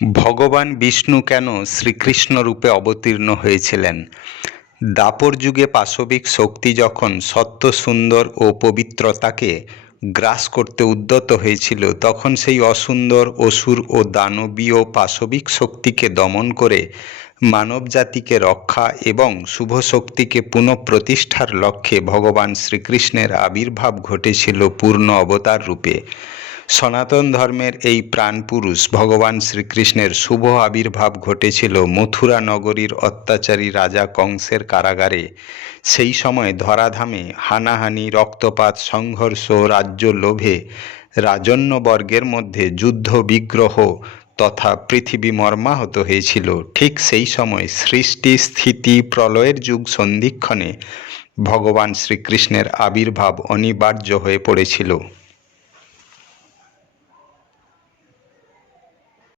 ভগবান বিষ্ণু কেন শ্রীকৃষ্ণ রূপে অবতীর্ণ হয়েছিলেন? দ্বাপর যুগে পাশবিক শক্তি যখন সত্য সুন্দর ও পবিত্রতাকে গ্রাস করতে উদ্যত হয়েছিল, তখন সেই অসুন্দর অসুর ও দানবীয় পাশবিক শক্তিকে দমন করে মানবজাতিকে রক্ষা এবং শুভ শক্তিকে পুনঃপ্রতিষ্ঠার লক্ষ্যে ভগবান শ্রীকৃষ্ণের আবির্ভাব ঘটেছিল পূর্ণ অবতার রূপে। সনাতন ধর্মের এই প্রাণপুরুষ ভগবান শ্রীকৃষ্ণের শুভ আবির্ভাব ঘটেছিল মথুরা নগরীর অত্যাচারী রাজা কংসের কারাগারে। সেই সময় ধরাধামে হানাহানি, রক্তপাত, সংঘর্ষ, রাজ্য লোভে রাজন্যবর্গের মধ্যে যুদ্ধ বিগ্রহ তথা পৃথিবী মর্মাহত হয়েছিল। ঠিক সেই সময় সৃষ্টি স্থিতি প্রলয়ের যুগ সন্ধিক্ষণে ভগবান শ্রীকৃষ্ণের আবির্ভাব অনিবার্য হয়ে পড়েছিল।